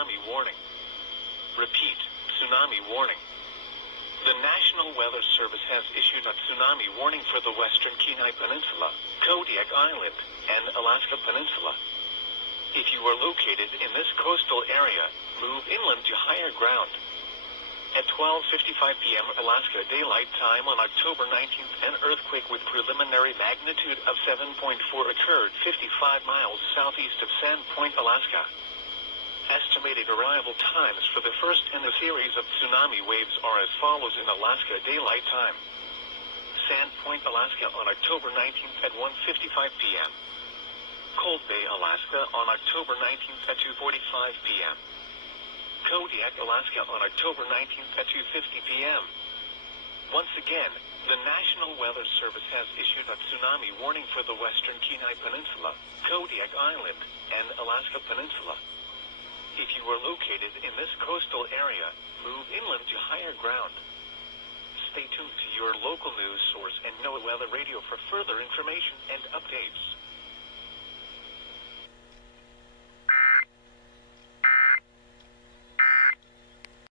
tsunami warning. Repeat, tsunami warning. The National Weather Service has issued a tsunami warning for the western Kenai Peninsula, Kodiak Island, and Alaska Peninsula. If you are located in this coastal area, move inland to higher ground. At 12:55 p.m. Alaska Daylight Time on October 19th, an earthquake with preliminary magnitude of 7.4 occurred 55 miles southeast of Sandpoint, Alaska. Estimated arrival times for the first in a series of tsunami waves are as follows in Alaska Daylight Time. Sandpoint, Alaska on October 19th at 1:55 p.m. Cold Bay, Alaska on October 19th at 2:45 p.m. Kodiak, Alaska on October 19th at 2:50 p.m. Once again, the National Weather Service has issued a tsunami warning for the western Kenai Peninsula, Kodiak Island, and Alaska Peninsula. If you are located in this coastal area, move inland to higher ground. Stay tuned to your local news source and NOAA Weather Radio for further information and updates.